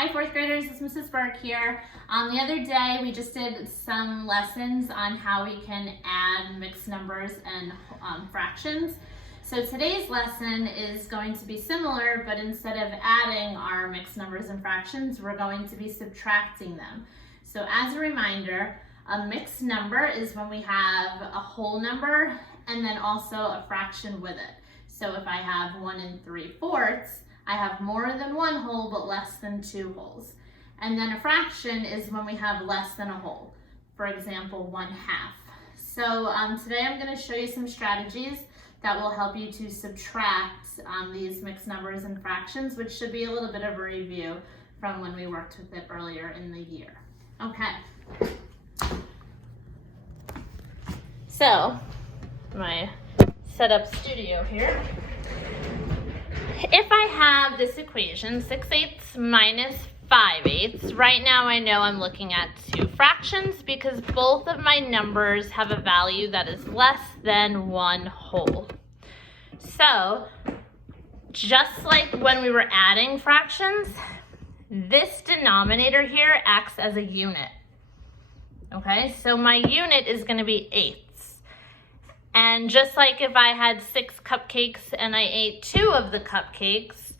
Hi fourth graders, it's Mrs. Burke here. The other day we just did some lessons on how we can add mixed numbers and fractions. So today's lesson is going to be similar, but instead of adding our mixed numbers and fractions, we're going to be subtracting them. So as a reminder, a mixed number is when we have a whole number and then also a fraction with it. So if I have 1 3/4, I have more than one whole but less than two wholes. And then a fraction is when we have less than a whole. For example, 1/2. So today I'm going to show you some strategies that will help you to subtract these mixed numbers and fractions, which should be a little bit of a review from when we worked with it earlier in the year. Okay. So, my setup studio here. If I have this equation, 6/8 minus 5/8, right now I know I'm looking at two fractions because both of my numbers have a value that is less than one whole. So, just like when we were adding fractions, this denominator here acts as a unit. Okay, so my unit is going to be eighths. And just like if I had 6 cupcakes and I ate 2 of the cupcakes,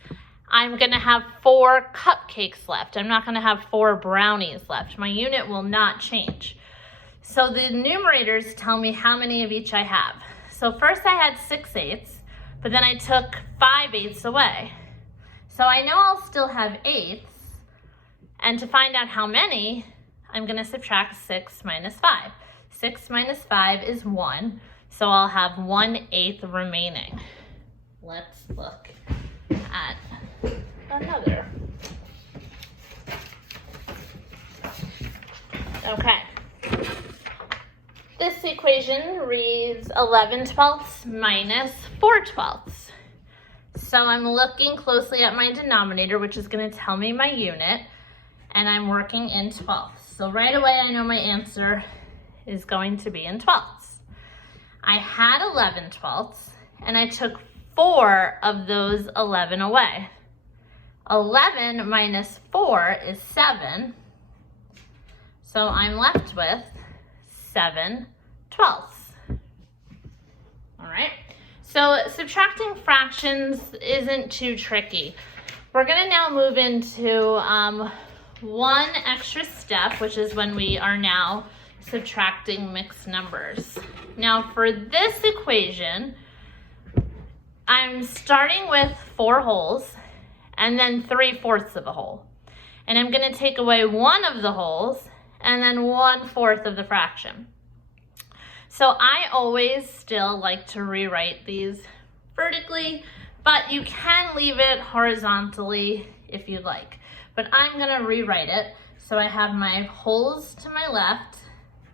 I'm going to have 4 cupcakes left. I'm not going to have 4 brownies left. My unit will not change. So the numerators tell me how many of each I have. So first I had 6/8, but then I took 5/8 away. So I know I'll still have eighths. And to find out how many, I'm going to subtract 6 minus 5. 6 minus 5 is 1. So I'll have 1/8 remaining. Let's look at another. Okay. This equation reads 11/12 minus 4/12. So I'm looking closely at my denominator, which is going to tell me my unit, and I'm working in 12ths. So right away I know my answer is going to be in 12ths. I had 11/12, and I took 4 of those 11 away. 11 minus 4 is 7, so I'm left with 7/12. All right, so subtracting fractions isn't too tricky. We're gonna now move into one extra step, which is when we are now subtracting mixed numbers. Now for this equation, I'm starting with 4 wholes and then 3/4 of a whole. And I'm going to take away 1 of the wholes and then 1/4 of the fraction. So I always still like to rewrite these vertically, but you can leave it horizontally if you'd like. But I'm going to rewrite it so I have my wholes to my left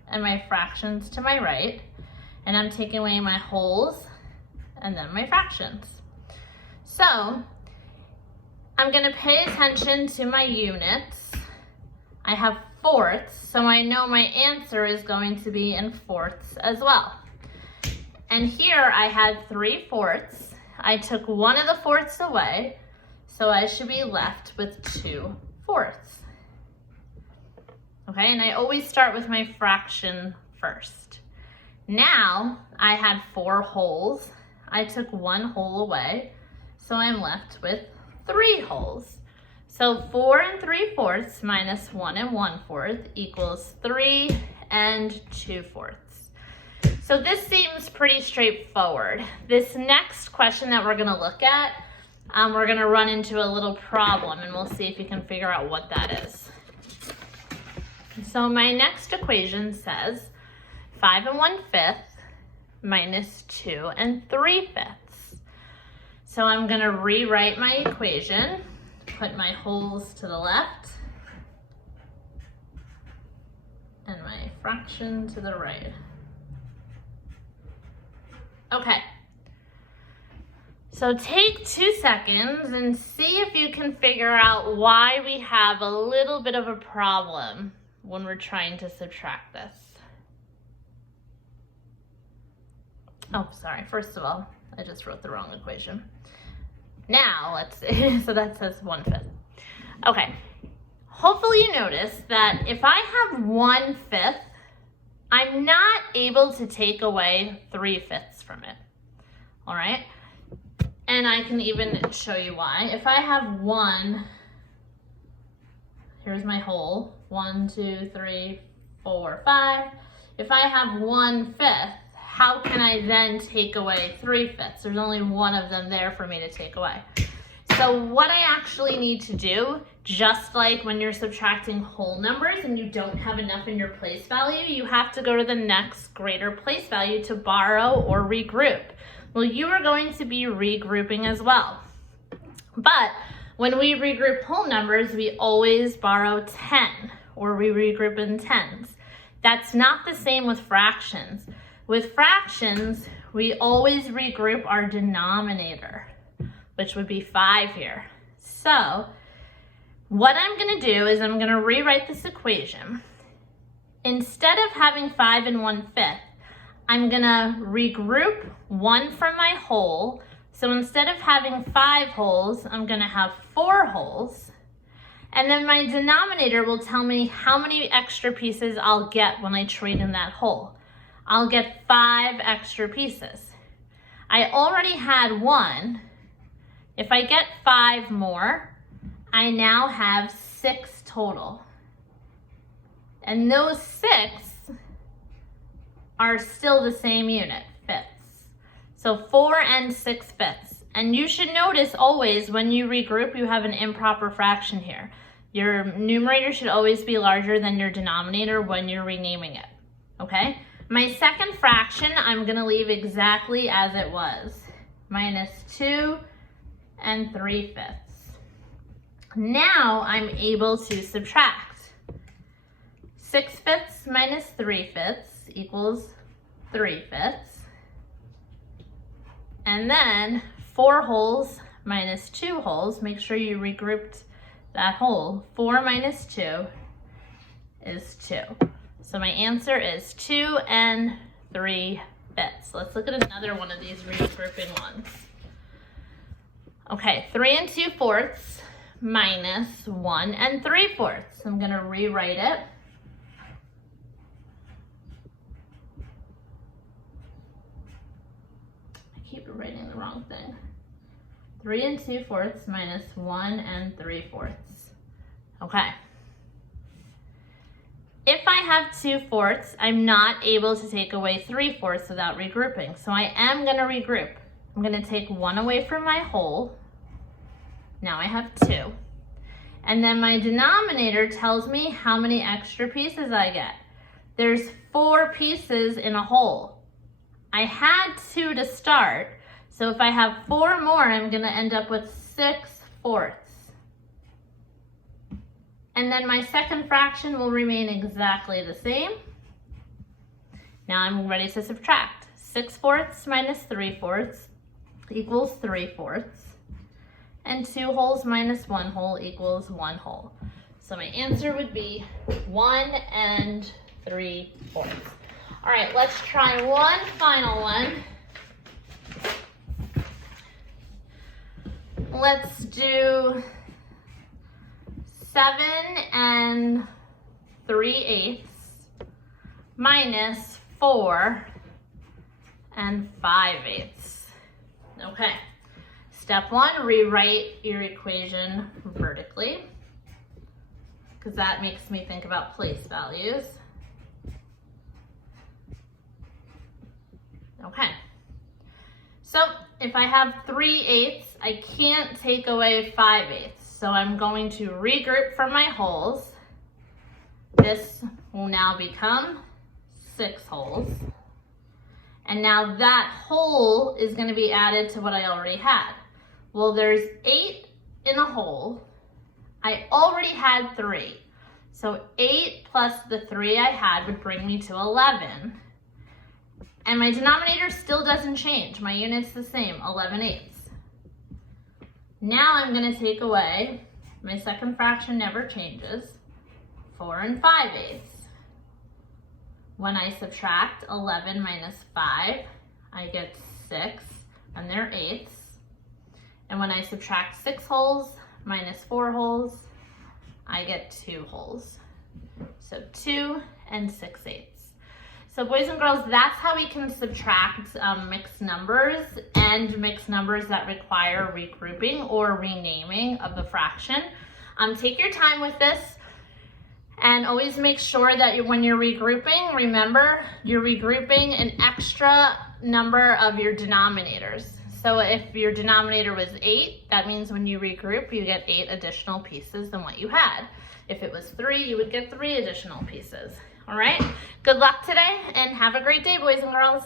and my fractions to my right, and I'm taking away my wholes and then my fractions. So I'm going to pay attention to my units. I have fourths, so I know my answer is going to be in fourths as well. And here I had 3/4. I took 1 of the fourths away, so I should be left with 2/4. Okay, and I always start with my fraction first. Now, I had 4 wholes. I took 1 whole away, so I'm left with 3 wholes. So 4 3/4 minus 1 1/4 equals 3 2/4. So this seems pretty straightforward. This next question that we're gonna look at, we're gonna run into a little problem, and we'll see if you can figure out what that is. So my next equation says 5 1/5 minus 2 3/5. So I'm going to rewrite my equation, put my wholes to the left and my fraction to the right. Okay. So take 2 seconds and see if you can figure out why we have a little bit of a problem when we're trying to subtract this. Oh, sorry. First of all, I just wrote the wrong equation. Now, let's see. So that says 1/5. Okay. hopefully you notice that if I have 1/5, I'm not able to take away 3/5 from it, all right? And I can even show you why. If I have 1, here's my whole, 1, 2, 3, 4, 5. If I have 1/5, how can I then take away 3/5? There's only one of them there for me to take away. So what I actually need to do, just like when you're subtracting whole numbers and you don't have enough in your place value, you have to go to the next greater place value to borrow or regroup. Well, you are going to be regrouping as well. But when we regroup whole numbers, we always borrow 10, or we regroup in tens. That's not the same with fractions. With fractions, we always regroup our denominator, which would be 5 here. So what I'm going to do is I'm going to rewrite this equation. Instead of having 5 and 1/5, I'm going to regroup 1 from my whole. So instead of having 5 wholes, I'm going to have 4 wholes. And then my denominator will tell me how many extra pieces I'll get when I trade in that whole. I'll get 5 extra pieces. I already had 1. If I get 5 more, I now have 6 total. And those 6 are still the same unit, fifths. So 4 and 6/5. And you should notice always when you regroup, you have an improper fraction here. Your numerator should always be larger than your denominator when you're renaming it, okay? My second fraction, I'm gonna leave exactly as it was, -2 and 3/5. Now I'm able to subtract. 6/5 minus 3/5 equals 3/5. And then 4 wholes minus 2 wholes, make sure you regrouped that whole. 4 minus 2 is 2. So my answer is 2 and 3/5. Let's look at another one of these regrouping ones. Okay, 3 and 2/4 minus 1 and 3/4. I'm gonna rewrite it. I keep writing the wrong thing. 3 and 2/4 minus 1 and 3/4. Okay. If I have 2/4, I'm not able to take away 3/4 without regrouping. So I am gonna regroup. I'm gonna take 1 away from my whole. Now I have 2. And then my denominator tells me how many extra pieces I get. There's 4 pieces in a whole. I had 2 to start, so if I have 4 more, I'm gonna end up with 6/4. And then my second fraction will remain exactly the same. Now I'm ready to subtract. 6/4 minus 3/4 equals 3/4. And 2 wholes minus 1 whole equals 1 whole. So my answer would be 1 and 3/4. All right, let's try one final one. Let's do 7 and 3/8 minus 4 and 5/8. Okay. Step 1, rewrite your equation vertically, because that makes me think about place values. Okay. So if I have 3/8, I can't take away 5/8. So I'm going to regroup from my wholes. This will now become 6 wholes. And now that whole is going to be added to what I already had. Well, there's 8 in a whole. I already had 3. So 8 plus the 3 I had would bring me to 11. And my denominator still doesn't change. My unit's the same, 11/8. Now I'm going to take away, my second fraction never changes, 4 and 5/8. When I subtract 11 minus 5, I get 6, and they're 8s. And when I subtract 6 wholes minus 4 wholes, I get 2 wholes. So 2 and 6/8. So boys and girls, that's how we can subtract mixed numbers and mixed numbers that require regrouping or renaming of the fraction. Take your time with this and always make sure that when you're regrouping, remember you're regrouping an extra number of your denominators. So if your denominator was 8, that means when you regroup, you get 8 additional pieces than what you had. If it was 3, you would get 3 additional pieces. All right, good luck today and have a great day, boys and girls.